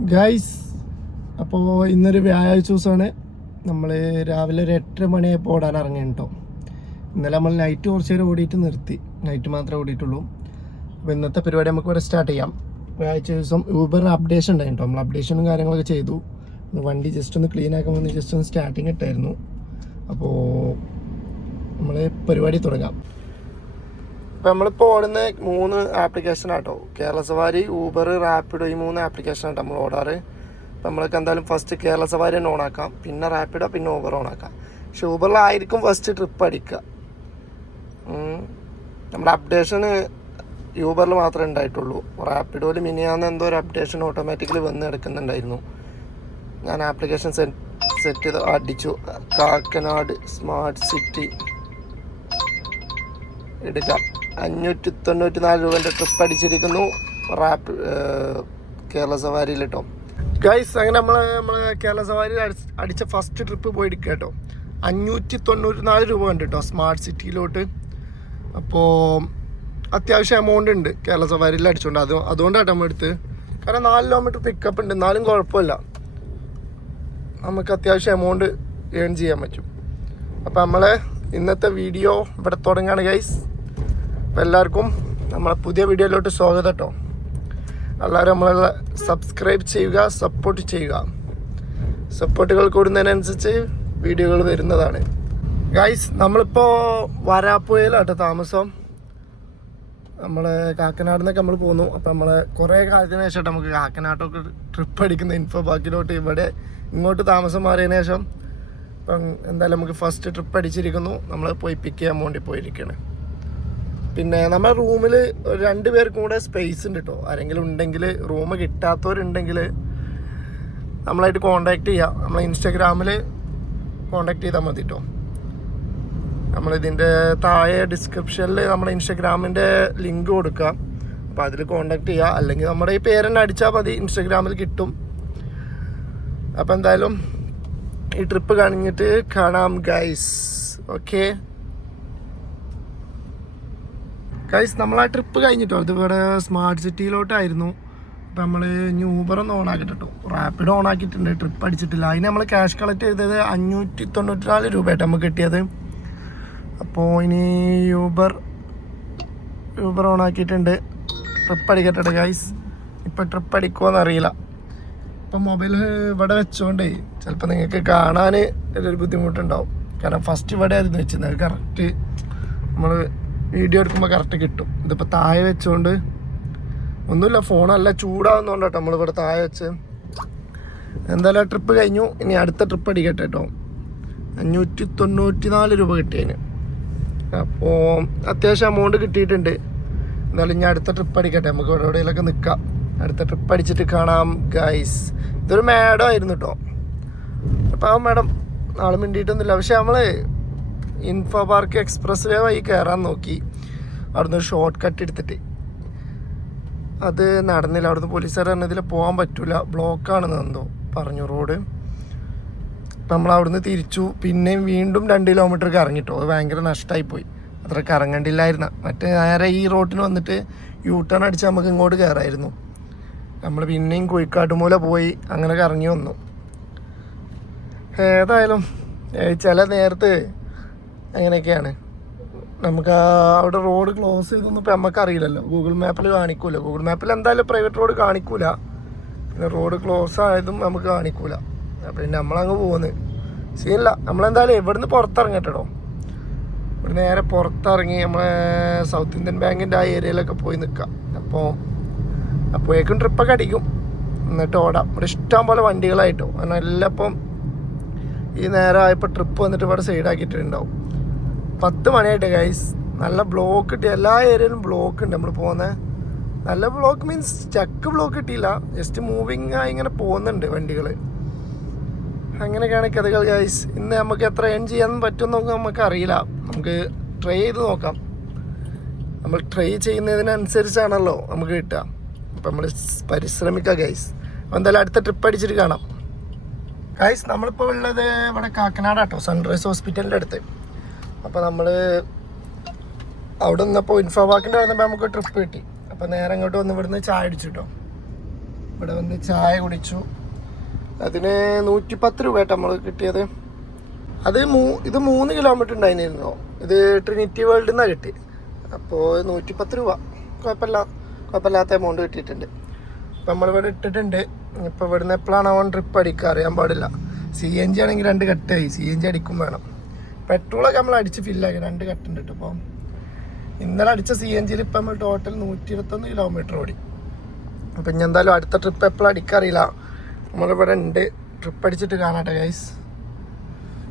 Guys അപ്പോൾ ഇന്നൊരു വ്യാഴാഴ്ച ദിവസമാണ്. നമ്മൾ രാവിലെ ഒരു എട്ടര മണിയായപ്പോൾ ഓടാൻ ഇറങ്ങി കേട്ടോ ഇന്നലെ നമ്മൾ നൈറ്റ് കുറച്ച് നേരം ഓടിയിട്ട് നിർത്തി. നൈറ്റ് മാത്രമേ ഓടിയിട്ടുള്ളൂ. അപ്പോൾ ഇന്നത്തെ പരിപാടി നമുക്ക് ഇവിടെ സ്റ്റാർട്ട് ചെയ്യാം. വ്യാഴാഴ്ച ദിവസം ഊബർ അപ്ഡേഷൻ ഉണ്ടായി കേട്ടോ നമ്മൾ അപ്ഡേഷനും കാര്യങ്ങളൊക്കെ ചെയ്തു. വണ്ടി ജസ്റ്റ് ഒന്ന് ക്ലീൻ ആക്കാൻ വേണ്ടി ജസ്റ്റ് ഒന്ന് സ്റ്റാർട്ടിങ് ഇട്ടായിരുന്നു. അപ്പോൾ നമ്മൾ പരിപാടി തുടങ്ങാം. ഇപ്പം നമ്മളിപ്പോൾ ഓടുന്ന മൂന്ന് ആപ്ലിക്കേഷൻ ആട്ടോ. കേരള സവാരി ഊബർ റാപ്പിഡോ ഈ മൂന്ന് ആപ്ലിക്കേഷൻ ആട്ടോ നമ്മൾ ഓടാറ്. അപ്പം എന്തായാലും ഫസ്റ്റ് കേരള സവാരി തന്നെ ഓണാക്കാം. പിന്നെ റാപ്പിഡോ പിന്നെ ഊബർ ഓണാക്കാം. പക്ഷെ ഊബറിലായിരിക്കും ഫസ്റ്റ് ട്രിപ്പ് അടിക്കുക. നമ്മുടെ അപ്ഡേഷന് യൂബറിൽ മാത്രമേ ഉണ്ടായിട്ടുള്ളൂ. റാപ്പിഡോയിൽ മിനിയാന്ന് എന്തോ ഒരു അപ്ഡേഷൻ ഓട്ടോമാറ്റിക്കലി വന്ന് എടുക്കുന്നുണ്ടായിരുന്നു ഞാൻ ആപ്ലിക്കേഷൻ സെറ്റ് സെറ്റ് ചെയ്ത് അടിച്ചു. കാക്കനാട് സ്മാർട്ട് സിറ്റി എടുക്കാം. അഞ്ഞൂറ്റി തൊണ്ണൂറ്റി നാല് രൂപന്റെ ട്രിപ്പ് അടിച്ചിരിക്കുന്നു. റാപ്പ് കേരള സവാരിയിൽ കേട്ടോ ഗൈസ് അങ്ങനെ നമ്മൾ നമ്മൾ കേരള സവാരിയിൽ അടി അടിച്ച ഫസ്റ്റ് ട്രിപ്പ് പോയിരിക്കുക കേട്ടോ അഞ്ഞൂറ്റി തൊണ്ണൂറ്റി നാല് രൂപ ഉണ്ട് കേട്ടോ സ്മാർട്ട് സിറ്റിയിലോട്ട് അപ്പോൾ അത്യാവശ്യം എമൗണ്ട് ഉണ്ട് കേരള സവാരിയിൽ അടിച്ചുകൊണ്ട് അത് അതുകൊണ്ടാണ് നമ്മൾ എടുത്ത്. കാരണം നാല് കിലോമീറ്റർ പിക്കപ്പ് ഉണ്ട്. എന്നാലും കുഴപ്പമില്ല. നമുക്ക് അത്യാവശ്യം എമൗണ്ട് ഏൺ ചെയ്യാൻ പറ്റും. അപ്പോൾ നമ്മളെ ഇന്നത്തെ വീഡിയോ ഇവിടെ തുടങ്ങുകയാണ് ഗൈസ് അപ്പോൾ എല്ലാവർക്കും നമ്മളെ പുതിയ വീഡിയോയിലോട്ട് സ്വാഗതം കേട്ടോ. എല്ലാവരും നമ്മളെ സബ്സ്ക്രൈബ് ചെയ്യുക സപ്പോർട്ട് ചെയ്യുക. സപ്പോർട്ടുകൾ കൂടുന്നതിനനുസരിച്ച് വീഡിയോകൾ വരുന്നതാണ്. ഗൈസ് നമ്മളിപ്പോൾ വരാപ്പുഴയിലാട്ടോ താമസം. നമ്മൾ കാക്കനാട് നിന്നൊക്കെ നമ്മൾ പോന്നു. അപ്പം നമ്മൾ കുറേ കാലത്തിന് ശേഷം നമുക്ക് കാക്കനാട്ടൊക്കെ ട്രിപ്പ് അടിക്കുന്ന ഇൻഫോ ബാക്കിലോട്ട് ഇവിടെ ഇങ്ങോട്ട് താമസം മാറിയതിന് ശേഷം ഇപ്പം എന്തായാലും നമുക്ക് ഫസ്റ്റ് ട്രിപ്പ് അടിച്ചിരിക്കുന്നു. നമ്മൾ പോയി പിക്ക് ചെയ്യാൻ വേണ്ടി പോയിരിക്കുകയാണ് പിന്നെ നമ്മുടെ റൂമിൽ രണ്ട് പേർക്കും കൂടെ സ്പേസ് ഉണ്ട് കേട്ടോ ആരെങ്കിലും ഉണ്ടെങ്കിൽ റൂം കിട്ടാത്തവരുണ്ടെങ്കിൽ നമ്മളായിട്ട് കോണ്ടാക്ട് ചെയ്യാം. നമ്മൾ ഇൻസ്റ്റാഗ്രാമിൽ കോണ്ടാക്ട് ചെയ്താൽ മതി കേട്ടോ നമ്മളിതിന്റെ താഴെ ഡിസ്ക്രിപ്ഷനിൽ നമ്മുടെ ഇൻസ്റ്റാഗ്രാമിന്റെ ലിങ്ക് കൊടുക്കാം. അപ്പോൾ അതിൽ കോണ്ടാക്ട് ചെയ്യുക അല്ലെങ്കിൽ നമ്മുടെ ഈ പേരെന്നെ അടിച്ചാൽ മതി. ഇൻസ്റ്റാഗ്രാമിൽ കിട്ടും. അപ്പോൾ എന്തായാലും ഈ ട്രിപ്പ് കഴിഞ്ഞിട്ട് കാണാം ഗൈസ് ഓക്കെ ഗൈസ് നമ്മൾ ആ ട്രിപ്പ് കഴിഞ്ഞിട്ടോ അതിവിടെ സ്മാർട്ട് സിറ്റിയിലോട്ടായിരുന്നു അപ്പോൾ നമ്മൾ ഇനി ഓൺ ആക്കിട്ടോ റാപ്പിഡ് ഓൺ ആക്കിയിട്ടുണ്ട്. ട്രിപ്പ് അടിച്ചിട്ടില്ല. അതിന് നമ്മൾ ക്യാഷ് കളക്ട് ചെയ്തത് അഞ്ഞൂറ്റി തൊണ്ണൂറ്റി നാല് രൂപയായിട്ട് നമുക്ക് കിട്ടിയത്. അപ്പോൾ ഇനി യൂബർ യൂബർ ഓൺ ആക്കിയിട്ടുണ്ട്. ട്രിപ്പ് അടിക്കട്ടെ ഗൈസ് ഇപ്പോൾ ട്രിപ്പ് അടിക്കുമോ അറിയില്ല. ഇപ്പം മൊബൈൽ ഇവിടെ വെച്ചോണ്ടേ ചിലപ്പോൾ നിങ്ങൾക്ക് കാണാൻ ഒരു ബുദ്ധിമുട്ടുണ്ടാവും. കാരണം ഫസ്റ്റ് ഇവിടെ ആയിരുന്നു വെച്ചിരുന്നത് കറക്റ്റ് നമ്മൾ വീഡിയോ എടുക്കുമ്പോൾ കറക്റ്റ് കിട്ടും. ഇതിപ്പോൾ താഴെ വെച്ചുകൊണ്ട് ഒന്നുമില്ല ഫോണല്ല ചൂടാവുന്നതുകൊണ്ട് കേട്ടോ നമ്മളിവിടെ താഴെ വെച്ച്. എന്തായാലും ട്രിപ്പ് കഴിഞ്ഞു. ഇനി അടുത്ത ട്രിപ്പ് അടിക്കട്ടെ കേട്ടോ അഞ്ഞൂറ്റി തൊണ്ണൂറ്റി നാല് രൂപ കിട്ടിയതിന് അപ്പോൾ അത്യാവശ്യം എമൗണ്ട് കിട്ടിയിട്ടുണ്ട്. എന്നാലും ഇനി അടുത്ത ട്രിപ്പ് അടിക്കട്ടെ. നമുക്ക് ഇവിടെ എവിടെയെങ്കിലൊക്കെ നിൽക്കാം അടുത്ത ട്രിപ്പ് അടിച്ചിട്ട് കാണാം ഗൈസ് ഇതൊരു മാഡം ആയിരുന്നു കേട്ടോ അപ്പോൾ ആ മാഡം നാളെ മിണ്ടിയിട്ടൊന്നുമില്ല. പക്ഷേ നമ്മൾ ഇൻഫോ പാർക്ക് എക്സ്പ്രസ് വേ വഴി കയറാൻ നോക്കി. അവിടുന്ന് ഷോർട്ട് കട്ട് എടുത്തിട്ട്. അത് നടന്നില്ല. അവിടുന്ന് പോലീസുകാർ പറഞ്ഞതിൽ പോകാൻ പറ്റില്ല ബ്ലോക്കാണെന്ന് എന്തോ പറഞ്ഞു റോഡ് നമ്മൾ അവിടുന്ന് തിരിച്ചു. പിന്നെയും വീണ്ടും രണ്ട് കിലോമീറ്റർ കറങ്ങിട്ടോ. അത് ഭയങ്കര നഷ്ടമായി പോയി. അത്ര കറങ്ങണ്ടില്ലായിരുന്ന. മറ്റേ നേരെ ഈ റോട്ടിന് വന്നിട്ട് യൂ ടേൺ അടിച്ച് നമുക്ക് ഇങ്ങോട്ട് കയറായിരുന്നു. നമ്മൾ പിന്നെയും കുഴിക്കാട്ട് മൂല പോയി. അങ്ങനെ കറങ്ങി വന്നു. ഏതായാലും ചില നേരത്ത് അങ്ങനെയൊക്കെയാണ്. നമുക്ക് അവിടെ റോഡ് ക്ലോസ് ചെയ്തൊന്നും ഇപ്പം നമുക്ക് അറിയില്ലല്ലോ. ഗൂഗിൾ മാപ്പിൽ കാണിക്കൂല. ഗൂഗിൾ മാപ്പിൽ എന്തായാലും പ്രൈവറ്റ് റോഡ് കാണിക്കൂല. പിന്നെ റോഡ് ക്ലോസ് ആയതും നമുക്ക് കാണിക്കൂല. പിന്നെ നമ്മളങ്ങ് പോകുന്നത് ശരിയല്ല നമ്മളെന്തായാലും എവിടുന്ന് പുറത്തിറങ്ങട്ടോ ഇവിടെ നേരെ പുറത്തിറങ്ങി നമ്മളെ സൗത്ത് ഇന്ത്യൻ ബാങ്കിന്റെ ആ ഏരിയയിലൊക്കെ പോയി നിൽക്കാം അപ്പോൾ അപ്പോഴേക്കും ട്രിപ്പൊക്കെ അടിക്കും. എന്നിട്ട് ഓടാം. ഇവിടെ ഇഷ്ടം പോലെ വണ്ടികളായിട്ടോ. കാരണം എല്ലാം ഇപ്പം ഈ നേരം ആയപ്പോൾ ട്രിപ്പ് വന്നിട്ട് ഇവിടെ സൈഡാക്കിയിട്ടുണ്ടാവും പത്ത് മണിയായിട്ട് ഗൈസ് നല്ല ബ്ലോക്ക് കിട്ടി. എല്ലാ ഏരിയയിലും ബ്ലോക്ക് ഉണ്ട് നമ്മൾ പോകുന്നത് നല്ല ബ്ലോക്ക് മീൻസ് ചക്ക് ബ്ലോക്ക് കിട്ടിയില്ല. ജസ്റ്റ് മൂവിങ് ആയി ഇങ്ങനെ പോകുന്നുണ്ട് വണ്ടികൾ അങ്ങനെയൊക്കെയാണ് കഥകൾ ഗൈസ് ഇന്ന് നമുക്ക് എത്ര ഏൺ ചെയ്യാൻ പറ്റുമെന്ന് നമുക്ക് അറിയില്ല. നമുക്ക് ട്രൈ ചെയ്ത് നോക്കാം. നമ്മൾ ട്രൈ ചെയ്യുന്നതിനനുസരിച്ചാണല്ലോ നമുക്ക് കിട്ടുക. അപ്പം നമ്മൾ പരിശ്രമിക്കുക ഗൈസ് അപ്പോൾ എന്തായാലും അടുത്ത ട്രിപ്പ് അടിച്ചിട്ട് കാണാം. ഗൈസ് നമ്മളിപ്പോൾ ഉള്ളത് ഇവിടെ കാക്കനാട് കേട്ടോ സൺറൈസ് ഹോസ്പിറ്റലിന്റെ അടുത്ത്. അപ്പോൾ നമ്മൾ അവിടെ നിന്നപ്പോൾ ഇൻഫോ പാർക്കിന്റെ നിന്നപ്പോൾ നമുക്ക് ട്രിപ്പ് കിട്ടി. അപ്പോൾ നേരെ അങ്ങോട്ട് വന്ന് ഇവിടുന്ന് ചായ അടിച്ചു കേട്ടോ ഇവിടെ വന്ന് ചായ കുടിച്ചു. അതിന് നൂറ്റിപ്പത്ത് രൂപ നമ്മൾ കിട്ടിയത്. അത് മൂ ഇത് മൂന്ന് കിലോമീറ്റർ ഉണ്ടായിരുന്നു ഇത് ട്രിനിറ്റി വേൾഡിൽ നിന്നാണ് കിട്ടി. അപ്പോൾ നൂറ്റിപ്പത്ത് രൂപ. കുഴപ്പമില്ല കുഴപ്പമില്ലാത്ത എമൗണ്ട് കിട്ടിയിട്ടുണ്ട്. അപ്പം നമ്മളിവിടെ ഇട്ടിട്ടുണ്ട്. ഇപ്പോൾ ഇവിടുന്ന് എപ്പോഴാണ് അവൻ ട്രിപ്പ് അടിക്കുക അറിയാൻ പാടില്ല. സി എൻ ജി ആണെങ്കിൽ രണ്ട് കട്ടായി സി എൻ ജി അടിക്കും വേണം. പെട്രോളൊക്കെ നമ്മൾ അടിച്ച് ഫില്ലാക്കി രണ്ട് കട്ടുണ്ട് കേട്ടോ അപ്പോൾ ഇന്നലെ അടിച്ച സി എൻ ജിയിൽ ഇപ്പം നമ്മൾ ടോട്ടൽ നൂറ്റി ഇരുപത്തൊന്ന് കിലോമീറ്റർ ഓടി. അപ്പം ഇനി എന്തായാലും അടുത്ത ട്രിപ്പ് എപ്പോഴും അടിക്കാറില്ല നമ്മളിവിടെ ഉണ്ട്. ട്രിപ്പ് അടിച്ചിട്ട് കാണാട്ടെ ഗൈസ്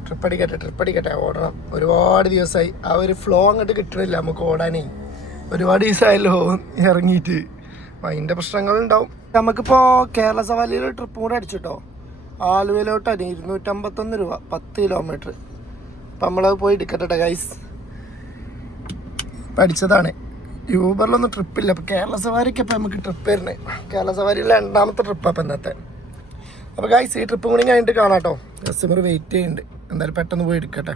ട്രിപ്പ് അടിക്കട്ടെ ട്രിപ്പ് അടിക്കട്ടെ. ഓടണം. ഒരുപാട് ദിവസമായി ആ ഒരു ഫ്ലോ അങ്ങോട്ട് കിട്ടണില്ല നമുക്ക് ഓടാനേ. ഒരുപാട് ദിവസമായല്ലോ ഇറങ്ങിയിട്ട് അതിന്റെ പ്രശ്നങ്ങളുണ്ടാവും നമുക്കിപ്പോൾ കേരള സവാലിയിൽ ട്രിപ്പ് കൂടെ അടിച്ചിട്ടോ? ആലുവയിലോട്ടാണ് ഇരുന്നൂറ്റമ്പത്തൊന്ന് രൂപ പത്ത് കിലോമീറ്റർ നമ്മളത് പോയി എടുക്കട്ടെ ഗൈസ് പഠിച്ചതാണ്. യൂബറിലൊന്നും ട്രിപ്പില്ല അപ്പോൾ കേരള സവാരിക്ക് അപ്പം നമുക്ക് ട്രിപ്പ് വരുന്നത്. കേരള സവാരിയിലെ രണ്ടാമത്തെ ട്രിപ്പ് അപ്പം ഇന്നത്തെ. അപ്പോൾ ഗൈസ് ഈ ട്രിപ്പ് കൂടി കഴിഞ്ഞിട്ട് കാണാട്ടോ. കസ്റ്റമർ വെയിറ്റ് ചെയ്യുന്നുണ്ട് എന്തായാലും പെട്ടെന്ന് പോയി എടുക്കട്ടെ.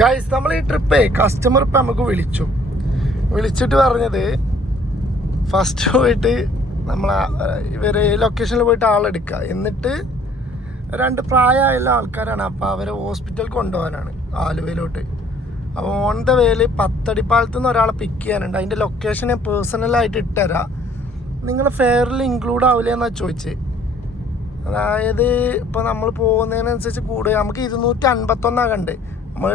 ഗൈസ് നമ്മൾ ഈ ട്രിപ്പേ കസ്റ്റമർ ഇപ്പം നമുക്ക് വിളിച്ചു. വിളിച്ചിട്ട് പറഞ്ഞത് ഫസ്റ്റ് പോയിട്ട് നമ്മൾ ഇവർ ലൊക്കേഷനിൽ പോയിട്ട് ആളെടുക്കുക എന്നിട്ട് രണ്ട് പ്രായമായുള്ള ആൾക്കാരാണ്. അപ്പോൾ അവരെ ഹോസ്പിറ്റൽ കൊണ്ടുപോകാനാണ് ആലുവയിലോട്ട്. അപ്പോൾ ഓൺ ദ വേയിൽ പത്തടിപ്പാലത്ത് നിന്ന് ഒരാളെ പിക്ക് ചെയ്യാനുണ്ട്. അതിന്റെ ലൊക്കേഷൻ ഞാൻ പേഴ്സണലായിട്ട് ഇട്ടുതരാം. നിങ്ങൾ ഫെയറിൽ ഇൻക്ലൂഡ് ആവില്ല എന്നാണ് ചോദിച്ചത് അതായത് ഇപ്പോൾ നമ്മൾ പോകുന്നതിനനുസരിച്ച് കൂടുക. നമുക്ക് ഇരുന്നൂറ്റി അൻപത്തൊന്നാകണ്ട് നമ്മൾ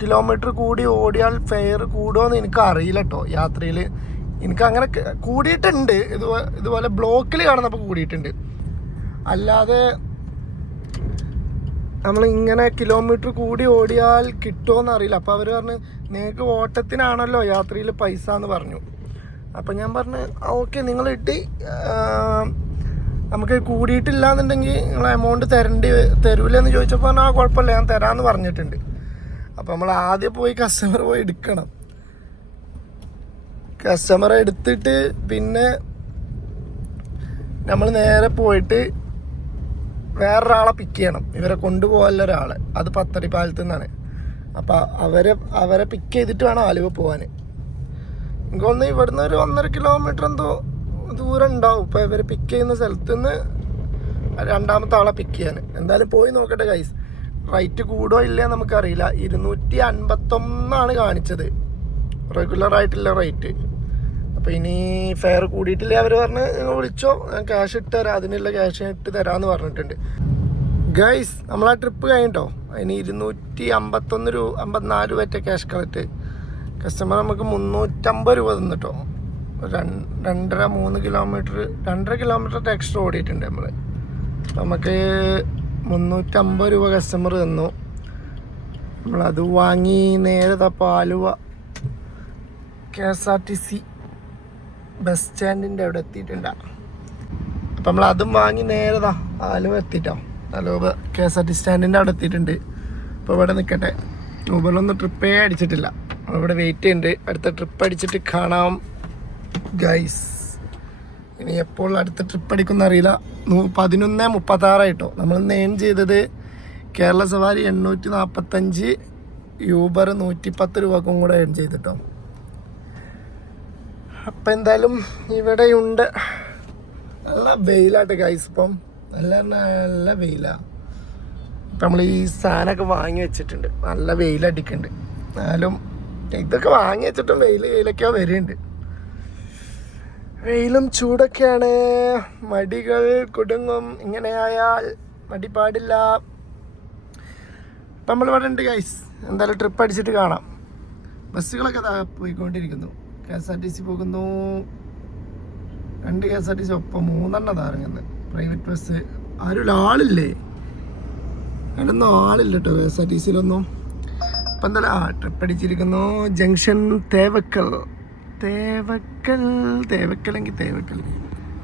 കിലോമീറ്റർ കൂടി ഓടിയാൽ ഫെയർ കൂടുമോ എനിക്ക് അറിയില്ല കേട്ടോ യാത്രയിൽ എനിക്ക് അങ്ങനെ കൂടിയിട്ടുണ്ട്. ഇതുപോലെ ഇതുപോലെ ബ്ലോക്കിൽ കാണുന്നപ്പോൾ കൂടിയിട്ടുണ്ട്. അല്ലാതെ നമ്മൾ ഇങ്ങനെ കിലോമീറ്റർ കൂടി ഓടിയാൽ കിട്ടുമോന്ന് അറിയില്ല. അപ്പോൾ അവർ പറഞ്ഞ് നിങ്ങൾക്ക് ഓട്ടത്തിനാണല്ലോ യാത്രയിൽ പൈസ എന്ന് പറഞ്ഞു. അപ്പം ഞാൻ പറഞ്ഞു ഓക്കെ നിങ്ങൾ ഇട്ടി നമുക്ക് കൂടിയിട്ടില്ല എന്നുണ്ടെങ്കിൽ നിങ്ങൾ എമൗണ്ട് തരേണ്ടി തരൂലെന്ന് ചോദിച്ചപ്പോൾ ആ കുഴപ്പമില്ല ഞാൻ തരാമെന്ന് പറഞ്ഞിട്ടുണ്ട്. അപ്പോൾ നമ്മൾ ആദ്യം പോയി കസ്റ്റമർ പോയി എടുക്കണം. കസ്റ്റമർ എടുത്തിട്ട് പിന്നെ നമ്മൾ നേരെ പോയിട്ട് വേറൊരാളെ പിക്ക് ചെയ്യണം. ഇവരെ കൊണ്ടുപോകാനുള്ള ഒരാൾ അത് പത്തടിപ്പാലത്തു നിന്നാണ്. അപ്പം അവരെ അവരെ പിക്ക് ചെയ്തിട്ട് വേണം ആലുവ പോകാൻ ഇങ്ങനെ ഇവിടുന്ന് ഒരു ഒന്നര കിലോമീറ്റർ എന്തോ ദൂരം ഉണ്ടാവും. ഇപ്പം ഇവരെ പിക്ക് ചെയ്യുന്ന സ്ഥലത്തു നിന്ന് രണ്ടാമത്തെ ആളെ പിക്ക് ചെയ്യാൻ എന്തായാലും പോയി നോക്കട്ടെ ഗൈസ് റേറ്റ് കൂടോ ഇല്ലേ നമുക്കറിയില്ല. ഇരുന്നൂറ്റി അൻപത്തൊന്നാണ് കാണിച്ചത്. റെഗുലർ ആയിട്ടുള്ള റേറ്റ് അപ്പോൾ ഇനി ഫെയർ കൂടിയിട്ടില്ല അവർ പറഞ്ഞ് വിളിച്ചോ. ഞാൻ ക്യാഷ് ഇട്ട് തരാം. അതിനുള്ള ക്യാഷ് ഇട്ട് തരാമെന്ന് പറഞ്ഞിട്ടുണ്ട്. ഗൈസ് നമ്മൾ ആ ട്രിപ്പ് കഴിഞ്ഞിട്ടോ? അതിന് ഇരുന്നൂറ്റി അമ്പത്തൊന്ന് രൂപ അമ്പത്തിനാല് രൂപ ക്യാഷ് കളക്ട് കസ്റ്റമർ നമുക്ക് മുന്നൂറ്റമ്പത് രൂപ തന്നിട്ടോ. രണ്ട് രണ്ടര മൂന്ന് കിലോമീറ്റർ രണ്ടര കിലോമീറ്റർ എക്സ്ട്രാ ഓടിയിട്ടുണ്ട് നമ്മൾ നമുക്ക് മുന്നൂറ്റമ്പത് രൂപ കസ്റ്റമർ തന്നു. നമ്മളത് വാങ്ങി നേരെ തപ്പാലുവ K S R T C bus സ്റ്റാൻഡിന്റെ അവിടെ എത്തിയിട്ടുണ്ട്. അപ്പം നമ്മൾ അതും വാങ്ങി നേരതാ Aluva എത്തിയിട്ടോ Aluva K S R T സ്റ്റാൻഡിന്റെ അവിടെ എത്തിയിട്ടുണ്ട്. അപ്പോൾ ഇവിടെ നിൽക്കട്ടെ ഊബറിലൊന്നും ട്രിപ്പേ അടിച്ചിട്ടില്ല. ഇവിടെ വെയിറ്റ് ചെയ്യുന്നുണ്ട് അടുത്ത ട്രിപ്പ് അടിച്ചിട്ട് കാണാം ഗൈസ് ഇനി എപ്പോൾ അടുത്ത ട്രിപ്പ് അടിക്കുന്ന അറിയില്ല. പതിനൊന്ന് മുപ്പത്താറായിട്ടോ നമ്മൾ നെയിം ചെയ്തത് കേരള സവാരി എണ്ണൂറ്റി നാൽപ്പത്തഞ്ച് യൂബർ നൂറ്റി പത്ത് രൂപക്കും കൂടെ ഏൺ ചെയ്തിട്ടോ. അപ്പം എന്തായാലും ഇവിടെയുണ്ട്. നല്ല വെയിലാട്ട് ഗൈസ് ഇപ്പം. നല്ല നല്ല വെയിലാണ് ഇപ്പം നമ്മൾ ഈ സാധനമൊക്കെ വാങ്ങി വെച്ചിട്ടുണ്ട്. നല്ല വെയിലടിക്കുന്നുണ്ട് എന്നാലും ഇതൊക്കെ വാങ്ങി വെച്ചിട്ടും വെയിൽ വെയിലൊക്കെയോ വരുന്നുണ്ട് വെയിലും ചൂടൊക്കെയാണ്. മടികൾ കുടുങ്ങും ഇങ്ങനെയായാൽ മടി പാടില്ല നമ്മൾ ഇവിടെ ഉണ്ട് ഗൈസ് എന്തായാലും ട്രിപ്പ് അടിച്ചിട്ട് കാണാം. ബസ്സുകളൊക്കെ പോയിക്കൊണ്ടിരിക്കുന്നു. K S R T C പോകുന്നു. രണ്ട് K S R T C ഒപ്പം മൂന്നെണ്ണതാ ഇറങ്ങുന്നത് പ്രൈവറ്റ് ബസ് ആരും ആളില്ലേ? അതിലൊന്നും ആളില്ല കേട്ടോ കെ എസ് ആർ ടി സിയിലൊന്നും. അപ്പം എന്തായാലും ആ ട്രിപ്പ് അടിച്ചിരിക്കുന്നു. ജംഗ്ഷൻ തേവക്കൽ. തേവക്കൽ തേവക്കലെങ്കിൽ തേവക്കൽ.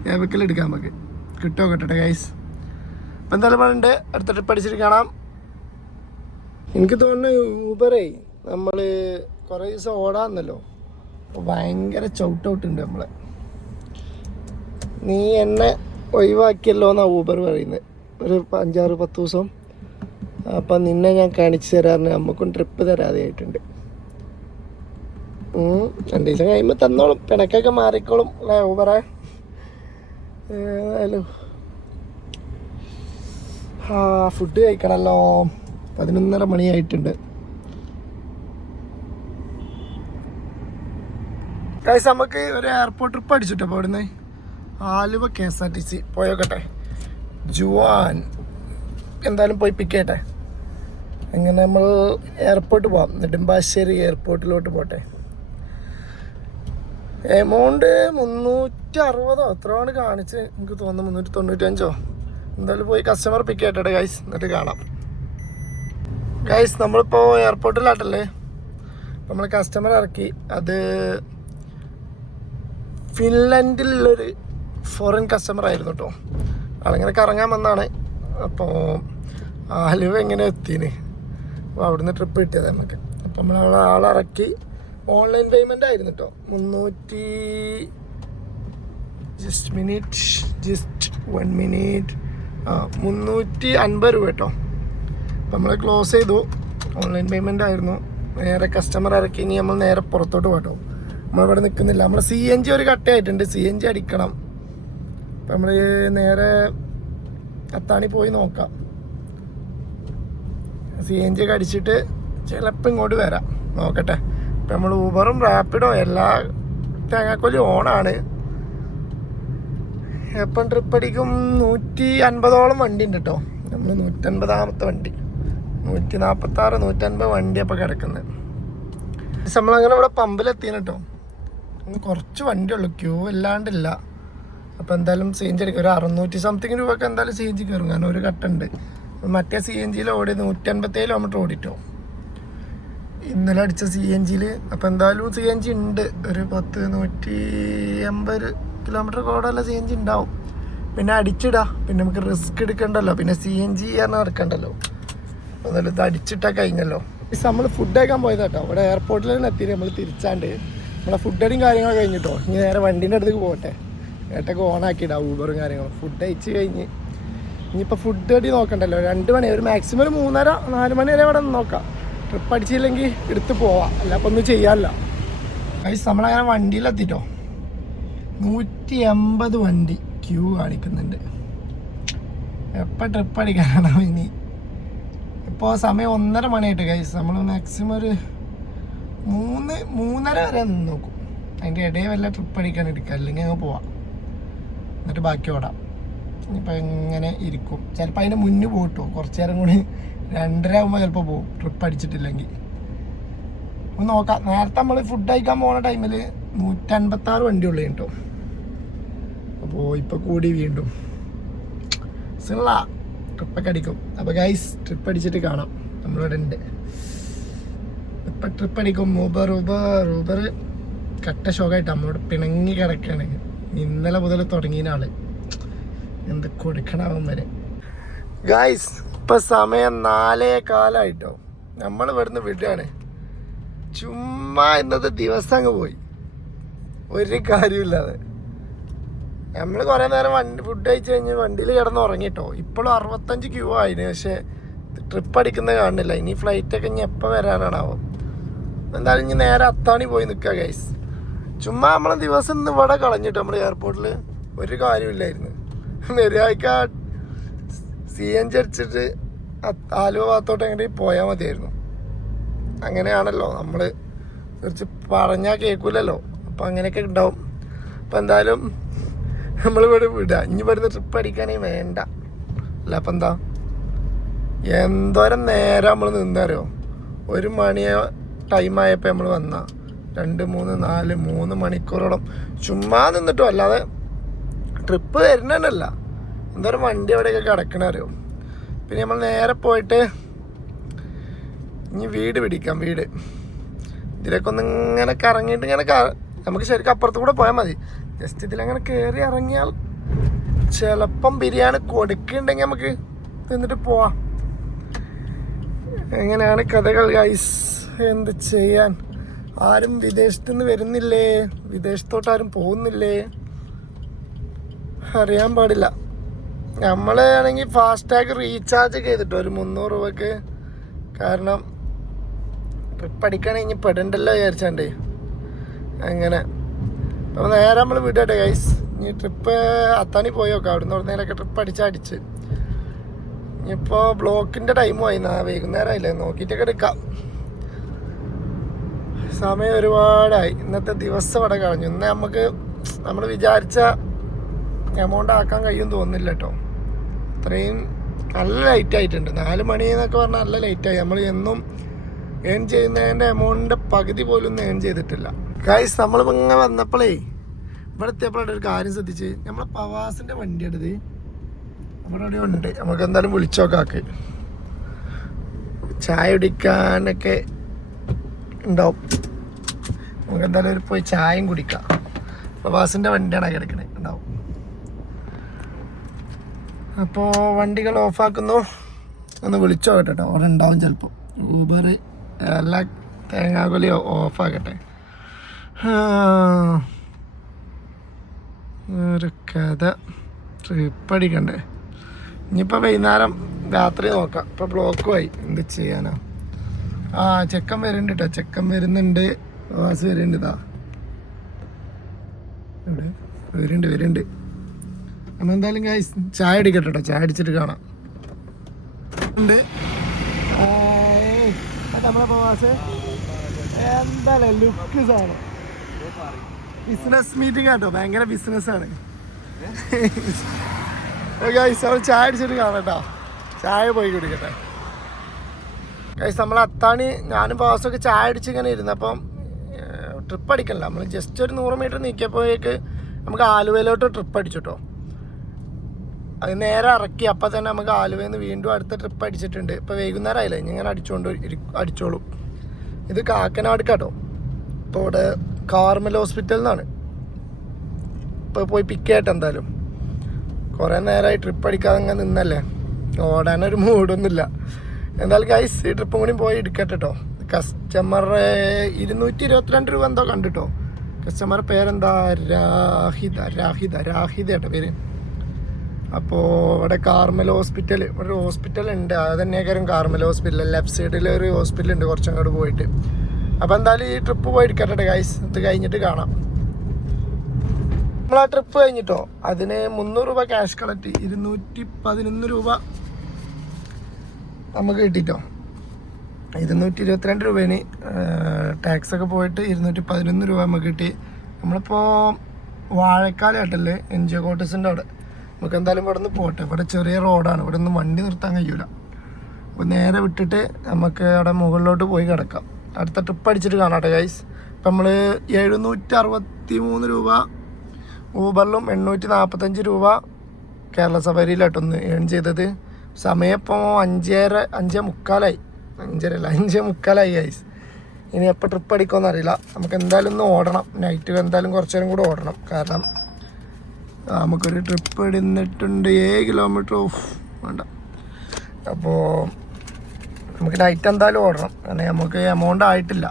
തേവക്കൽ എടുക്കാം നമുക്ക്. കിട്ടോ കേട്ടോ ഗൈസ് അപ്പം എന്തായാലും പറയുന്നുണ്ട് അടുത്ത ട്രിപ്പ് അടിച്ചിട്ട് കാണാം. എനിക്ക് തോന്നുന്നു ഊബറേ നമ്മൾ കുറേ ദിവസം ഓടാന്നല്ലോ. ഭയങ്കര ചവിട്ടൗട്ടുണ്ട് നമ്മളെ. നീ എന്നെ ഒഴിവാക്കിയല്ലോ എന്നാണ് ഊബർ പറയുന്നത് ഒരു അഞ്ചാറ് പത്ത് ദിവസം. അപ്പം നിന്നെ ഞാൻ കാണിച്ചു തരാറിന് നമുക്കും ട്രിപ്പ് തരാതെ ആയിട്ടുണ്ട് രണ്ട് ദിവസം കഴിയുമ്പോൾ തന്നോളും. പിണക്കൊക്കെ മാറിക്കോളും അല്ലേ ഊബറെ? ഹലോ ആ ഫുഡ് കഴിക്കണമല്ലോ പതിനൊന്നര മണിയായിട്ടുണ്ട്. ഗൈസ് നമുക്ക് ഒരു എയർപോർട്ട് ട്രിപ്പ് അടിച്ചിട്ടോ അപ്പോൾ Aluva K S R T C. പോയോക്കട്ടെ. ജുവാൻ. എന്തായാലും പോയി പിക്ക് ചെയ്യട്ടെ. അങ്ങനെ നമ്മൾ എയർപോർട്ട് പോവാം. നെടുമ്പാശ്ശേരി എയർപോർട്ടിലോട്ട് പോട്ടെ. എമൗണ്ട് മുന്നൂറ്റി അറുപതോ എത്രയാണ് കാണിച്ച്? എനിക്ക് തോന്നുന്നു മുന്നൂറ്റി തൊണ്ണൂറ്റഞ്ചോ എന്തായാലും പോയി കസ്റ്റമർ പിക്ക് ചെയ്യട്ടെ ഗൈസ് എന്നിട്ട് കാണാം. ഗൈസ് നമ്മളിപ്പോൾ എയർപോർട്ടിലാട്ടല്ലേ നമ്മൾ കസ്റ്റമർ ഇറക്കി. അത് ഫിൻലൻഡിലുള്ളൊരു ഫോറിൻ കസ്റ്റമർ ആയിരുന്നു കേട്ടോ ആളിങ്ങനെ കറങ്ങാൻ വന്നാണ്. അപ്പോൾ ആലുവ എങ്ങനെ എത്തിന്? അപ്പോൾ അവിടുന്ന് ട്രിപ്പ് കിട്ടിയത് നമുക്ക് അപ്പോൾ നമ്മൾ അവിടെ ആളിറക്കി ഓൺലൈൻ പേയ്മെന്റ് ആയിരുന്നു കേട്ടോ മുന്നൂറ്റി just minute just one minute മുന്നൂറ്റി അൻപത് രൂപ കേട്ടോ അപ്പം നമ്മൾ ക്ലോസ് ചെയ്തു. ഓൺലൈൻ പേയ്മെന്റ് ആയിരുന്നു. നേരെ കസ്റ്റമർ ഇറക്കി. ഇനി നമ്മൾ നേരെ പുറത്തോട്ട് പോട്ടോ നമ്മളിവിടെ നിൽക്കുന്നില്ല നമ്മൾ സി എൻ ജി ഒരു കട്ടയായിട്ടുണ്ട്. സി എൻ ജി അടിക്കണം. അപ്പം നമ്മൾ നേരെ അത്താണി പോയി നോക്കാം. സി എൻ ജി ഒക്കെ അടിച്ചിട്ട് ചിലപ്പോൾ ഇങ്ങോട്ട് വരാം. നോക്കട്ടെ. ഇപ്പം നമ്മൾ ഊബറും റാപ്പിഡോ എല്ലാ തേങ്ങാക്കൊല്ലി ഓണാണ്. എപ്പം ട്രിപ്പ് അടിക്കും? നൂറ്റി അൻപതോളം വണ്ടി ഉണ്ട് കേട്ടോ നമ്മൾ നൂറ്റൻപതാമത്തെ വണ്ടി. നൂറ്റി നാൽപ്പത്താറ് നൂറ്റൻപത് വണ്ടി അപ്പം കിടക്കുന്നത് നമ്മളങ്ങനെ ഇവിടെ പമ്പിലെത്തിയാണ് കേട്ടോ ഇന്ന് കുറച്ച് വണ്ടിയുള്ളൂ. ക്യൂ ഇല്ലാണ്ടില്ല. അപ്പോൾ എന്തായാലും സി എൻ ജി എടുക്കും. ഒരു അറുന്നൂറ്റി സംതിങ് രൂപയൊക്കെ എന്തായാലും സി എൻ ജി കയറും. കാരണം ഒരു കട്ടുണ്ട് മറ്റേ സി എൻ ജിയിൽ ഓടി നൂറ്റൻപത്തേഴ് കിലോമീറ്റർ ഓടിട്ടോ. ഇന്നലെ അടിച്ച സി എൻ ജിയിൽ അപ്പോൾ എന്തായാലും സി എൻ ജി ഉണ്ട് ഒരു പത്ത് നൂറ്റി എൺപത് കിലോമീറ്റർ കോടുള്ള സി എൻ ജി ഉണ്ടാവും പിന്നെ അടിച്ചിടാ. പിന്നെ നമുക്ക് റിസ്ക് എടുക്കണ്ടല്ലോ. പിന്നെ സി എൻ ജി കാരണം നടക്കണ്ടല്ലോ എന്നാലും ഇത് അടിച്ചിട്ടാൽ കഴിഞ്ഞല്ലോ. നമ്മൾ ഫുഡ് കഴിക്കാൻ പോയതാട്ടോ. അവിടെ എയർപോർട്ടിൽ തന്നെ എത്തി നമ്മൾ തിരിച്ചാണ്ട് നമ്മളെ ഫുഡ് അടിയും കാര്യങ്ങളൊക്കെ കഴിഞ്ഞിട്ടോ? ഇനി നേരെ വണ്ടീന്റെ അടുത്തേക്ക് പോകട്ടെ ഏട്ടൊക്കെ ഓണാക്കിയിടാം ഊബറും കാര്യങ്ങളും. ഫുഡ് അയച്ച് കഴിഞ്ഞ്. ഇനിയിപ്പോൾ ഫുഡ് അടി നോക്കണ്ടല്ലോ. രണ്ട് മണി ഒരു മാക്സിമം ഒരു മൂന്നര നാല് മണി വരെ ഇവിടെ നോക്കാം. ട്രിപ്പ് അടിച്ചില്ലെങ്കിൽ എടുത്ത് പോവാം. അല്ല അപ്പം ഒന്നും ചെയ്യാമല്ല കഴിച്ച് നമ്മളങ്ങനെ വണ്ടിയിലെത്തിട്ടോ. നൂറ്റി എൺപത് വണ്ടി ക്യൂ കാണിക്കുന്നുണ്ട്. എപ്പോൾ ട്രിപ്പ് അടിക്കാനാണോ ഇനി? ഇപ്പോൾ സമയം ഒന്നര മണിയായിട്ട് കഴിച്ച് നമ്മൾ മാക്സിമം ഒരു മൂന്ന് മൂന്നര വരെ നിന്ന് നോക്കും അതിന്റെ ഇടയിൽ വല്ല ട്രിപ്പ് അടിക്കാൻ എടുക്കുക അല്ലെങ്കിൽ അങ്ങ് പോവാം. എന്നിട്ട് ബാക്കി ഓടാം. ഇനിയിപ്പോൾ എങ്ങനെ ഇരിക്കും. ചിലപ്പോൾ അതിന്റെ മുന്നിൽ പോകട്ടോ. കുറച്ച് നേരം കൂടി രണ്ടര ആകുമ്പോൾ ചിലപ്പോൾ പോകും ട്രിപ്പ് അടിച്ചിട്ടില്ലെങ്കിൽ. ഒന്ന് നോക്കാം. നേരത്തെ നമ്മൾ ഫുഡ് കഴിക്കാൻ പോകുന്ന ടൈമിൽ നൂറ്റൻപത്താറ് വണ്ടി ഉള്ളു കേട്ടോ അപ്പോൾ ഇപ്പോൾ കൂടി വീണ്ടും. സിള്ള ട്രിപ്പൊക്കെ അടിക്കും. അപ്പോൾ ഗൈസ് ട്രിപ്പ് അടിച്ചിട്ട് കാണാം. നമ്മളിവിടെ ഉണ്ട് ഇപ്പം ട്രിപ്പ് അടിക്കും. ഊബർ ഊബർ ഊബർ കട്ട ഷോക്കായിട്ട് നമ്മളോട് പിണങ്ങി കിടക്കുകയാണ് ഇന്നലെ മുതൽ തുടങ്ങിയ ആൾ. എന്ത് കൊടുക്കണാവും വരെ ഗായ്സ് ഇപ്പൊ സമയം നാലേ കാലായിട്ടോ. നമ്മൾ ഇവിടുന്ന് വിടുകയാണ്. ചുമ്മാ ഇന്നത്തെ ദിവസം അങ്ങ് പോയി. ഒരു കാര്യമില്ലാതെ നമ്മൾ കുറേ നേരം വണ്ടി ഫുഡ് കഴിച്ച് കഴിഞ്ഞ് വണ്ടിയിൽ കിടന്ന് ഉറങ്ങിട്ടോ. ഇപ്പോഴും അറുപത്തഞ്ച് ക്യൂ ആയിന്. പക്ഷേ ട്രിപ്പ് അടിക്കുന്നത് കാണുന്നില്ല ഇനി ഫ്ലൈറ്റൊക്കെ ഇനി എപ്പോൾ വരാനാണാവും? എന്തായാലും ഇനി നേരെ അത്താണി പോയി നിൽക്കുക ഗൈസ് ചുമ്മാ നമ്മളെ ദിവസം ഇന്ന് ഇവിടെ കളഞ്ഞിട്ട് നമ്മൾ എയർപോർട്ടിൽ ഒരു കാര്യമില്ലായിരുന്നു. മര്യാദക്ക സി എൻ ജി അടിച്ചിട്ട് ആലുവ ഭാഗത്തോട്ട് എങ്ങനെ പോയാൽ മതിയായിരുന്നു. അങ്ങനെയാണല്ലോ നമ്മൾ കുറച്ച് പറഞ്ഞാൽ കേൾക്കൂലല്ലോ അപ്പം അങ്ങനെയൊക്കെ ഉണ്ടാവും. അപ്പം എന്തായാലും നമ്മളിവിടെ വിടുക ഇനി ഇവിടുന്ന് ട്രിപ്പ് അടിക്കാനേ വേണ്ട. അല്ല അപ്പം എന്താ? എന്തോരം നേരം നമ്മൾ നിന്നറിയോ? ഒരു മണിയ ടൈമായപ്പോൾ നമ്മൾ വന്ന. രണ്ട് മൂന്ന് നാല് മൂന്ന് മണിക്കൂറോളം. ചുമ്മാ നിന്നിട്ടും. അല്ലാതെ ട്രിപ്പ് വരുന്നതല്ല എന്തോരം വണ്ടി അവിടെയൊക്കെ കിടക്കണ പിന്നെ നമ്മൾ നേരെ പോയിട്ട് ഇനി വീട് പിടിക്കാം വീട്. ഇതിലൊക്കെ ഒന്ന് ഇങ്ങനെ കറങ്ങിയിട്ട് ഇങ്ങനെ നമുക്ക് ശരിക്കും അപ്പുറത്ത് കൂടെ പോയാൽ മതി. ജസ്റ്റ് ഇതിലങ്ങനെ കയറി ഇറങ്ങിയാൽ ചിലപ്പം ബിരിയാണി കൊടുക്കുന്നുണ്ടെങ്കിൽ നമുക്ക് തിന്നിട്ട് പോവാം. എങ്ങനെയാണ് കഥകൾ ഗൈസ് എന്ത് ചെയ്യാൻ? ആരും വിദേശത്ത് നിന്ന് വരുന്നില്ലേ? വിദേശത്തോട്ട് ആരും പോകുന്നില്ലേ? അറിയാൻ പാടില്ല. നമ്മളെ ആണെങ്കിൽ ഫാസ്റ്റാഗ് റീചാർജ് ചെയ്തിട്ട് ഒരു മുന്നൂറ് രൂപക്ക്. കാരണം ട്രിപ്പ് അടിക്കണമെങ്കിൽ ഇനി പെടണ്ടല്ലോ വിചാരിച്ചാണ്ടേ. അങ്ങനെ. അപ്പോൾ നേരെ നമ്മൾ വിടട്ടെ ഗൈസ് ഇനി ട്രിപ്പ് അത്താണി പോയി നോക്കാം അവിടുന്ന് എവിടുന്നേലൊക്കെ ട്രിപ്പ് അടിച്ചടിച്ച് ഇനിയിപ്പോൾ ബ്ലോക്കിന്റെ ടൈമും ആയി. വൈകുന്നേരം ആയില്ലേ? നോക്കിയിട്ടൊക്കെ എടുക്കാം. സമയം ഒരുപാടായി ഇന്നത്തെ ദിവസം അവിടെ കളഞ്ഞു. ഇന്ന് നമുക്ക് നമ്മൾ വിചാരിച്ച എമൗണ്ട് ആക്കാൻ കഴിയും തോന്നില്ല കേട്ടോ അത്രയും നല്ല ലൈറ്റ് ആയിട്ടുണ്ട്. നാല് മണി എന്നൊക്കെ പറഞ്ഞാൽ നല്ല ലൈറ്റായി നമ്മൾ എന്നും ഏൺ ചെയ്യുന്നതിന്റെ എമൗണ്ടിന്റെ പകുതി പോലും ഏൺ ചെയ്തിട്ടില്ല. ഗൈസ് നമ്മൾ ഇങ്ങനെ വന്നപ്പോഴേ ഇവിടെ എത്തിയപ്പോഴാണ് ഒരു കാര്യം ശ്രദ്ധിച്ച്. നമ്മളെ പവാസിന്റെ വണ്ടി എടുത്ത് നമ്മുടെ അവിടെ ഉണ്ട്. നമുക്ക് എന്തായാലും വിളിച്ചോക്കാക്ക് ചായ കുടിക്കാനൊക്കെ ഉണ്ടാവും. നമുക്ക് എന്തായാലും ഒരു പോയി ചായയും കുടിക്കാം. പ്രവാസിന്റെ വണ്ടിയാണ് കിടക്കണേ. ഉണ്ടാവും. അപ്പോൾ വണ്ടികൾ ഓഫാക്കുന്നു. ഒന്ന് വിളിച്ചോ കേട്ടോ. അവിടെ ഉണ്ടാവും ചിലപ്പോൾ ഊബർ എല്ലാ തേങ്ങാകൊലിയോ ഓഫാക്കട്ടെ. ഒരു കഥ ട്രിപ്പ് അടിക്കണ്ടേ. ഇനിയിപ്പോൾ വൈകുന്നേരം രാത്രി നോക്കാം. ഇപ്പോൾ ബ്ലോക്കുമായി എന്ത് ചെയ്യാനാ? ആ ചെക്കൻ വരുന്നുണ്ട് കേട്ടോ ചെക്കൻ വരുന്നുണ്ട്. വാസ് വരുന്നുണ്ട് ഇതാ ഇവിടെ വരുന്നുണ്ട് വരുന്നുണ്ട്. നമ്മൾ എന്തായാലും ചായ അടിക്കട്ടെ കേട്ടോ ചായ അടിച്ചിട്ട് കാണാം. ഉണ്ട്. നമ്മളെ പ്രവാസ് എന്തായാലും ലുക്ക് സാധനം. ബിസിനസ് മീറ്റിംഗ് ആട്ടോ ഭയങ്കര ബിസിനസ് ആണ്. ഗൈസ് അവൾ ചായ അടിച്ചിട്ട് കാണാട്ടോ ചായ പോയി കുടിക്കട്ടെ. ഗൈസ് നമ്മൾ അത്താണി ഞാനും പാസൊക്കെ ചായ അടിച്ച് ഇങ്ങനെ ഇരുന്നപ്പം ട്രിപ്പ് അടിക്കണ്ട നമ്മൾ ജസ്റ്റ് ഒരു നൂറ് മീറ്റർ നീക്കിയപ്പോഴേക്ക് നമുക്ക് ആലുവയിലോട്ട് ട്രിപ്പ് അടിച്ചിട്ടോ. അത് നേരെ ഇറക്കി അപ്പം തന്നെ നമുക്ക് ആലുവയിൽ നിന്ന് വീണ്ടും അടുത്ത ട്രിപ്പ് അടിച്ചിട്ടുണ്ട്. ഇപ്പം വൈകുന്നേരം ആയില്ലേ? ഇനി ഇങ്ങനെ അടിച്ചുകൊണ്ട് അടിച്ചോളും. ഇത് കാക്കനാട് കേട്ടോ. ഇപ്പോൾ ഇവിടെ കാർമൽ ഹോസ്പിറ്റലിൽ നിന്നാണ് ഇപ്പോൾ പോയി പിക്ക് ആയിട്ട് എന്തായാലും. കുറേ നേരമായി ട്രിപ്പ് അടിക്കാതെ അങ്ങനെ നിന്നല്ലേ? ഓടാനൊരു മൂടൊന്നുമില്ല എന്തായാലും ഗൈസ് ഈ ട്രിപ്പും കൂടി പോയി എടുക്കട്ടെ കേട്ടോ. കസ്റ്റമർ ഇരുന്നൂറ്റി ഇരുപത്തിരണ്ട് രൂപ എന്തോ കണ്ടിട്ടോ. കസ്റ്റമർ പേരെന്താ? രാഹിത രാഹിത രാഹിത കേട്ടോ പേര്. അപ്പോൾ ഇവിടെ കാർമൽ ഹോസ്പിറ്റൽ ഒരു ഹോസ്പിറ്റൽ ഉണ്ട്. അത് തന്നെയാക്കാരും കാർമൽ ഹോസ്പിറ്റൽ ലെഫ്റ്റ് സൈഡിൽ ഒരു ഹോസ്പിറ്റൽ ഉണ്ട് കുറച്ചങ്ങോട്ട് പോയിട്ട്. അപ്പോൾ എന്തായാലും ഈ ട്രിപ്പ് പോയി എടുക്കട്ടെ ഗൈസ് ഇത് കഴിഞ്ഞിട്ട് കാണാം. നമ്മൾ ആ ട്രിപ്പ് കഴിഞ്ഞിട്ടോ? അതിന് മുന്നൂറ് രൂപ ക്യാഷ് കളക്ട് ഇരുന്നൂറ്റി പതിനൊന്ന് രൂപ നമുക്ക് കിട്ടിട്ടോ? ഇരുന്നൂറ്റി ഇരുപത്തിരണ്ട് രൂപേന് ടാക്സ് ഒക്കെ പോയിട്ട് ഇരുന്നൂറ്റി പതിനൊന്ന് രൂപ നമുക്ക് കിട്ടി. നമ്മളിപ്പോൾ വാഴക്കാല കേട്ടല്ലേ എൻ ജി ഒ കോട്ടേഴ്സിന്റെ അവിടെ. നമുക്ക് എന്തായാലും ഇവിടെ നിന്ന് പോട്ടെ. ഇവിടെ ചെറിയ റോഡാണ്. ഇവിടെ നിന്ന് വണ്ടി നിർത്താൻ കഴിയൂല. അപ്പോൾ നേരെ വിട്ടിട്ട് നമുക്ക് അവിടെ മുകളിലോട്ട് പോയി കിടക്കാം. അടുത്ത ട്രിപ്പ് അടിച്ചിട്ട് കാണാട്ടെ ഗൈസ് ഇപ്പം നമ്മൾ എഴുന്നൂറ്റി അറുപത്തി മൂന്ന് രൂപ ഊബറിലും എണ്ണൂറ്റി നാൽപ്പത്തഞ്ച് രൂപ കേരള സഫാരിയിലായിട്ടൊന്ന് ഏൺ ചെയ്തത്. സമയം ഇപ്പോൾ അഞ്ചര അഞ്ചേ മുക്കാലായി. അഞ്ചരല്ല അഞ്ചേ മുക്കാലായി ഗൈസ് ഇനി എപ്പോൾ ട്രിപ്പ് അടിക്കുമെന്ന് അറിയില്ല. നമുക്ക് എന്തായാലും ഒന്ന് ഓടണം. നൈറ്റ് എന്തായാലും കുറച്ച് നേരം കൂടെ ഓടണം. കാരണം നമുക്കൊരു ട്രിപ്പ് ഇടുന്നിട്ടുണ്ട് ഏഴ് കിലോമീറ്റർ ഓഫ് വേണ്ട. അപ്പോൾ നമുക്ക് നൈറ്റ് എന്തായാലും ഓടണം. കാരണം നമുക്ക് എമൗണ്ട് ആയിട്ടില്ല.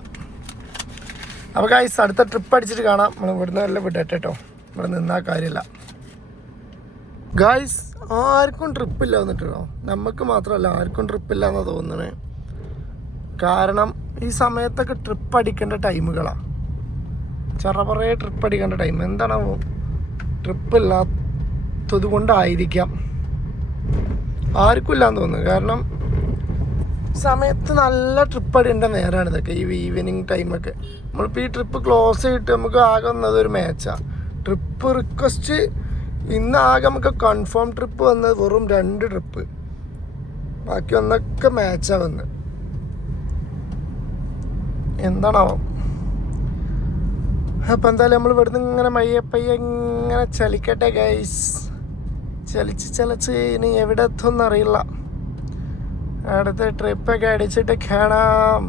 അപ്പോൾ ഗൈസ് അടുത്ത ട്രിപ്പ് അടിച്ചിട്ട് കാണാം. നമ്മൾ ഇവിടുന്ന് നല്ല വിടട്ടെ കേട്ടോ ഇവിടെ നിന്നാൽ കാര്യമില്ല ഗൈസ് ആർക്കും ട്രിപ്പ് ഇല്ല വന്നിട്ടോ നമുക്ക് മാത്രമല്ല ആർക്കും ട്രിപ്പ് ഇല്ല എന്നാണ് തോന്നുന്നത് കാരണം ഈ സമയത്തൊക്കെ ട്രിപ്പ് അടിക്കേണ്ട ടൈമുകളാണ് ചെറപറേ ട്രിപ്പ് അടിക്കേണ്ട ടൈം എന്താണാവോ? ട്രിപ്പ് ഇല്ലാത്തത് കൊണ്ടായിരിക്കാം. ആർക്കും ഇല്ലാന്ന് തോന്നുന്നു. കാരണം സമയത്ത് നല്ല ട്രിപ്പ് അടിയേണ്ട നേരമാണ് ഇതൊക്കെ ഈ ഈവനിങ് ടൈമൊക്കെ നമ്മളിപ്പോൾ ഈ ട്രിപ്പ് ക്ലോസ് ചെയ്തിട്ട് നമുക്ക് ആകെ വന്നത് ഒരു മാച്ചാണ് ട്രിപ്പ് റിക്വസ്റ്റ് ഇന്ന് ആകെ നമുക്ക് കൺഫേം ട്രിപ്പ് വന്നത് വെറും രണ്ട് ട്രിപ്പ് ബാക്കി ഒന്നൊക്കെ മാച്ചാണ് വന്ന്. എന്താണാവോ? അപ്പം എന്തായാലും നമ്മൾ ഇവിടുന്ന് ഇങ്ങനെ മയ്യ പയ്യ ഇങ്ങനെ ചലിക്കട്ടെ ഗൈസ് ചലിച്ച് ചലിച്ച് ഇനി എവിടെ എത്തുമെന്ന് അറിയില്ല. അടുത്ത ട്രിപ്പൊക്കെ അടിച്ചിട്ട് കാണാം.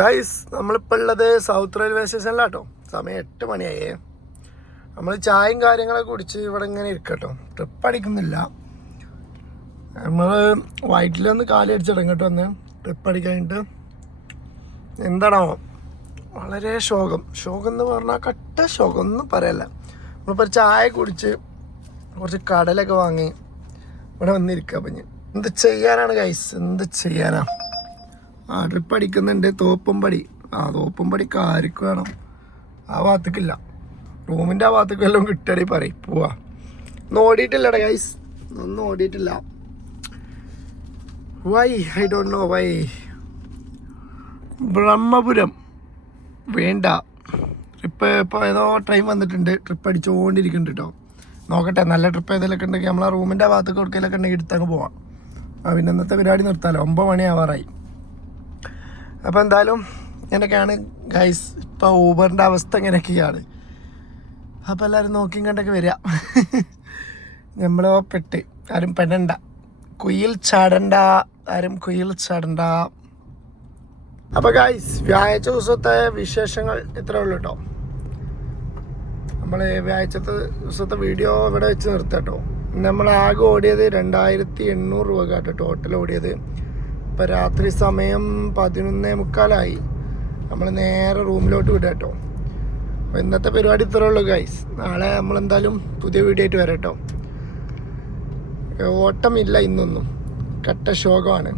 ഗൈസ് നമ്മളിപ്പോൾ ഉള്ളത് സൗത്ത് റെയിൽവേ സ്റ്റേഷനിലാട്ടോ സമയം എട്ട് മണിയായേ. നമ്മൾ ചായയും കാര്യങ്ങളൊക്കെ കുടിച്ച് ഇവിടെ ഇങ്ങനെ ഇരിക്കട്ടോ. ട്രിപ്പ് അടിക്കുന്നില്ല. നമ്മൾ വയറ്റിലൊന്ന് കാലി അടിച്ചിടങ്ങോട്ട് വന്ന് ട്രിപ്പ് അടിക്കാനായിട്ട്. എന്താണോ? വളരെ ശോകം. ശോകം എന്ന് പറഞ്ഞാൽ കട്ട ശോകം ഒന്നും പറയല്ല. നമ്മളിപ്പോൾ ചായ കുടിച്ച് കുറച്ച് കടലൊക്കെ വാങ്ങി ഇവിടെ വന്നിരിക്കുക അപ്പം ഞാൻ എന്ത് ചെയ്യാനാണ് ഗൈസ് എന്ത് ചെയ്യാനാ? ആ ട്രിപ്പ് അടിക്കുന്നുണ്ട്. തോപ്പുംപടി ആ തോപ്പുംപടി കാരിക്ക് വേണം. ആ ഭാഗത്തേക്കില്ല. റൂമിന്റെ ആ ഭാഗത്തേക്ക് വല്ലതും കിട്ടണേ പറയും പോവാ. ഓടിയിട്ടില്ലടാ ഗൈസ് ഒന്നും ഓടിയിട്ടില്ല. Why I don't know why Brahmapuram. വേണ്ട. ട്രിപ്പ് ഇപ്പോൾ ഏതോ ട്രെയിൻ വന്നിട്ടുണ്ട്. ട്രിപ്പ് അടിച്ചുകൊണ്ടിരിക്കുന്നുണ്ട് കേട്ടോ നോക്കട്ടെ നല്ല ട്രിപ്പ് ഏതെങ്കിലുമൊക്കെ ഉണ്ടെങ്കിൽ നമ്മളെ റൂമിന്റെ ഭാഗത്തേക്ക് കൊടുക്കലൊക്കെ ഉണ്ടെങ്കിൽ എടുത്തങ്ങ് പോവാം. ആ പിന്നെ ഇന്നത്തെ പരിപാടി നിർത്താലോ? ഒമ്പത് മണിയാവാറായി അപ്പോൾ എന്തായാലും ഇങ്ങനെയൊക്കെയാണ് ഗൈസ് ഇപ്പോൾ ഊബറിന്റെ അവസ്ഥ ഇങ്ങനെയൊക്കെയാണ്. അപ്പോൾ എല്ലാവരും നോക്കിയും കണ്ടൊക്കെ വരിക. നമ്മളോ പെട്ട്. ആരും പെടണ്ട. കുയിൽ ചാടണ്ട. ആരും കുയിൽ ചാടണ്ട. അപ്പോൾ ഗായ്സ് വ്യാഴാഴ്ച ദിവസത്തെ വിശേഷങ്ങൾ ഇത്രേ ഉള്ളൂ കേട്ടോ നമ്മൾ വ്യാഴാഴ്ചത്തെ ദിവസത്തെ വീഡിയോ ഇവിടെ വെച്ച് നിർത്താം കേട്ടോ നമ്മൾ ആകെ ഓടിയത് രണ്ടായിരത്തി എണ്ണൂറ് രൂപ കേട്ടോ ടോട്ടൽ ഓടിയത്. ഇപ്പം രാത്രി സമയം പതിനൊന്നേ മുക്കാലായി. നമ്മൾ നേരെ റൂമിലോട്ട് വിടാം കേട്ടോ അപ്പോൾ ഇന്നത്തെ പരിപാടി ഇത്രേ ഉള്ളൂ ഗൈസ് നാളെ നമ്മളെന്തായാലും പുതിയ വീഡിയോ ആയിട്ട് വരാം കേട്ടോ. ഓട്ടമില്ല ഇന്നൊന്നും. കട്ട ശോകമാണ്.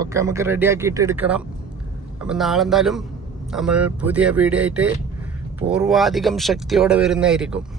ഒക്കെ നമുക്ക് റെഡിയാക്കിയിട്ട് എടുക്കണം. അപ്പം നാളെ എന്തായാലും നമ്മൾ പുതിയ വീഡിയോ ആയിട്ട് പൂർവാധികം ശക്തിയോടെ വരുന്നതായിരിക്കും.